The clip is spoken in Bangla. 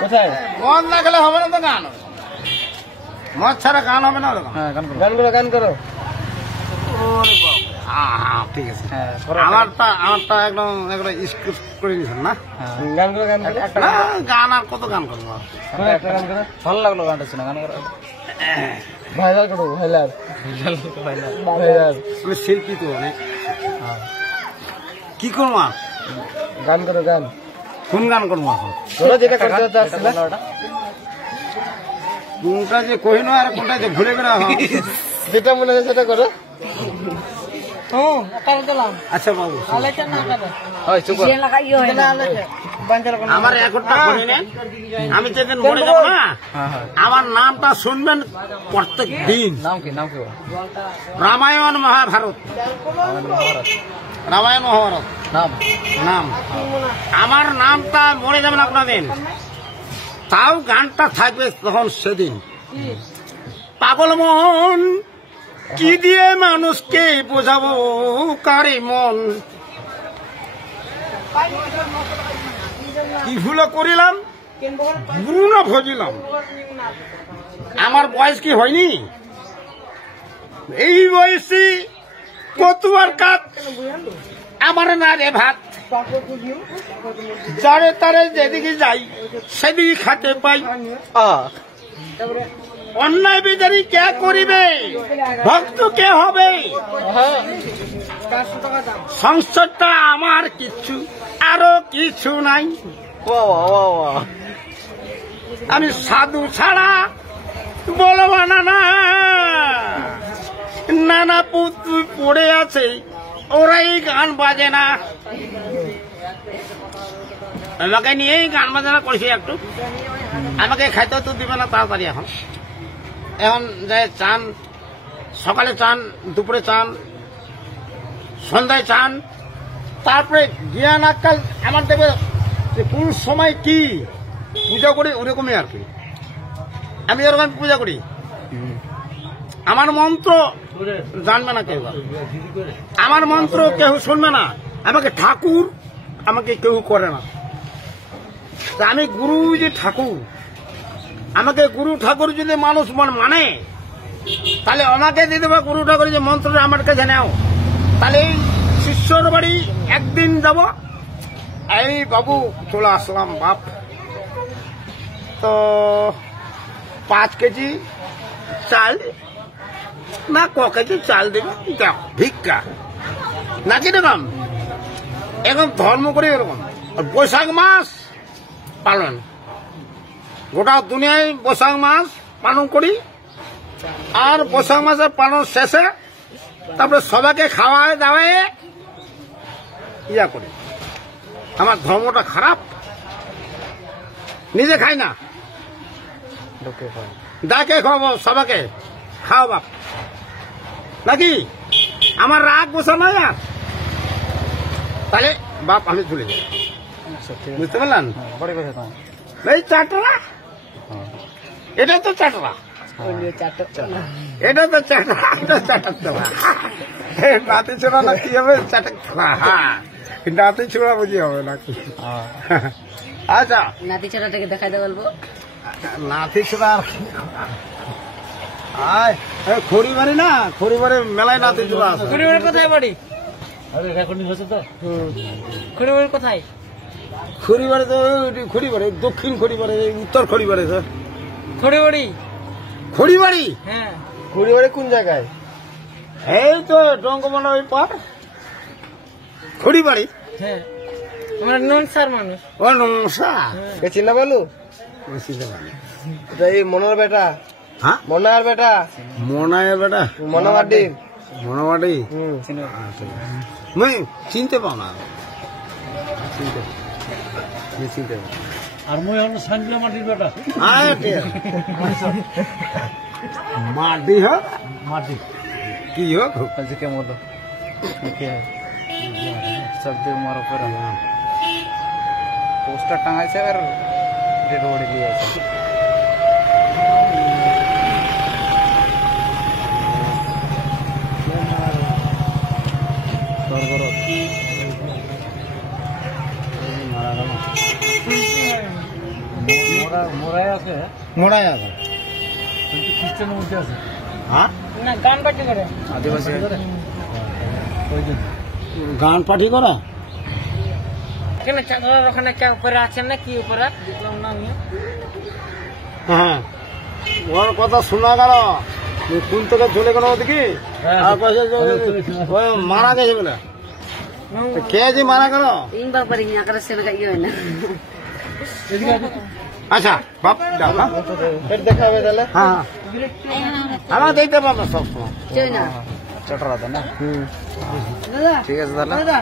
কোথায় মদ না খেলে হবে না তো গান মদ ছাড়া গান হবে না হ্যাঁ গান করো গান করো ঠিক আছে আমারটা একদম স্ক্রিপ্ট করে দিয়েছেন না গান করো গান করো না গান আর কত গান করবো একটা গান করো ভালো লাগলো গানটা শুনে গান করো ভাইরাল করো ভাইরাল আমি শিল্পী তো অনেক কি করবো গান করো গান কোন গান করবো এখন ধরো যেটা করতে চাচ্ছিলে কোনটা যে কহিনো আর কোনটা যে ভুলে গেল যেটা মনে হয় সেটা করো আচ্ছা বাবু আমার রেকর্ডটা করে নেন আমি যেদিন মরে যাবো না আমার নামটা শুনবেন প্রত্যেক দিন নাম কি নাম কি রামায়ণ মহাভারত রামায়ণ মহাভারত নাম নাম আমার নামটা মরে যাবেন আপনাদের তাও গানটা থাকবে তখন সেদিন পাগল মন কি দিয়ে মানুষকে বোঝাবো কারে মন কি ভুল করিলাম গুরু না ভজিলাম আমার বয়স কি হয়নি এই বয়সে কতুয়ার কাজ আমার না রে ভাত যারে তারে যেদিকে যাই সেদিকে খাতে পাই অন্যায় বিচারি কে করিবে ভক্ত কে হবে সংসারটা আমার কিচ্ছু আরো কিছু নাই আমি সাধু ছাড়া বলবো না নানা পুতুল পড়ে আছে ওরাই গান বাজে না আমাকে নিয়েই গান বাজনা করছি একটু আমাকে খাইতে তো দিবে না তাড়াতাড়ি এখন যে চান সকালে চান দুপুরে চান সন্ধ্যায় চান তারপরে জ্ঞান আজকাল আমার দেবে কোন সময় কি পূজা করি ওরকমই আর কি আমি ওরকম পূজা করি আমার মন্ত্র জানবে না কেউ আমার মন্ত্র কেউ শুনবে না আমাকে ঠাকুর আমাকে কেউ করে না আমি গুরু যে ঠাকুর আমাকে গুরু ঠাকুর যদি মানুষ মানে তাহলে আমাকে দিয়ে দেবে গুরু ঠাকুর যে মন্ত্রটা আমার কাছে নেও তাহলে এই শিষ্যর বাড়ি একদিন যাব এই বাবু চলে আসলাম বাপ তো 5 কেজি চাল না ক কেজি চাল দেবে ভিক্ষা না কিরকম এরকম ধর্ম করে এরকম বৈশাখ মাস পালন গোটা দুনিয়ায় বৈশাখ মাস পালন করি আর বৈশাখ মাসের পালন শেষে তারপরে সবাইকে খাওয়ায় দাওয়ায় ইয়া করি আমার ধর্মটা খারাপ নিজে খাই না ডাকে খাওয়াবো সবাইকে খাও বাপ নাকি আমার রাগ বসা নয় আর তাহলে বাপ আমি চলে যাই বুঝতে পারলেন এই চাটরা এটা তো চাটরা এটা তো চাটরা এটা চাটার নাতি ছোড়া না কি হবে চাটাক নাতি ছোড়া বুঝি হবে নাকি আচ্ছা নাতি ছোড়াটাকে দেখাইতে বলবো নাতি ছোড়া আর খড়িবাড়ি না খড়িবাড়ি মেলায় নাতি ছোড়া আছে খড়িবাড়ি কোথায় বাড়ি খড়িবাড়ি কোথায় খড়িবাড়ি তো খড়িবাড়ি দক্ষিণ খড়িবাড়ি উত্তর খড়িবাড়ি স্যার খড়িবাড়ি খড়িবাড়ি হ্যাঁ খড়িবাড়ি কোন জায়গায় এই তো ডঙ্গমানা ওই পার খড়িবাড়ি হ্যাঁ আমরা ননসার মানুষ ও নমস্কার চিনা বলু এই মনোর বেটা হ্যাঁ মনার বেটা মনায়ের বেটা মনোমাটি মনোমাটি চিনতে পাও না চিনতে পাও আর মই হল সানগুলা মাটির বেটা মাটি হোক মাটি কি হোক কে মতো सब मारो पर पोस्टर टंगाई से और रोड लिया মোরাই আছে মোড়াই আছে কিন্তু খ্রিস্টানের মধ্যে আছে হ্যাঁ না গান পার্টি করে আদিবাসী ওই জন্য গান পাঠি করা কেন চাঁদলার ওখানে কে উপরে আছেন না কি উপরে দেখলাম না আমি হ্যাঁ ওর কথা শোনা গেল কোন থেকে চলে গেল ওদিকে আর পাশে ওই মারা গেছে বলে তো কে যে মারা গেল Yung babalik niya kasi sila yun. আচ্ছা বাপ যাও না ফের দেখা হবে তাহলে হ্যাঁ আমরা দেখতে পাবো সব সময় Diyan na. চটরা না Dada. ঠিক আছে তাহলে Dada.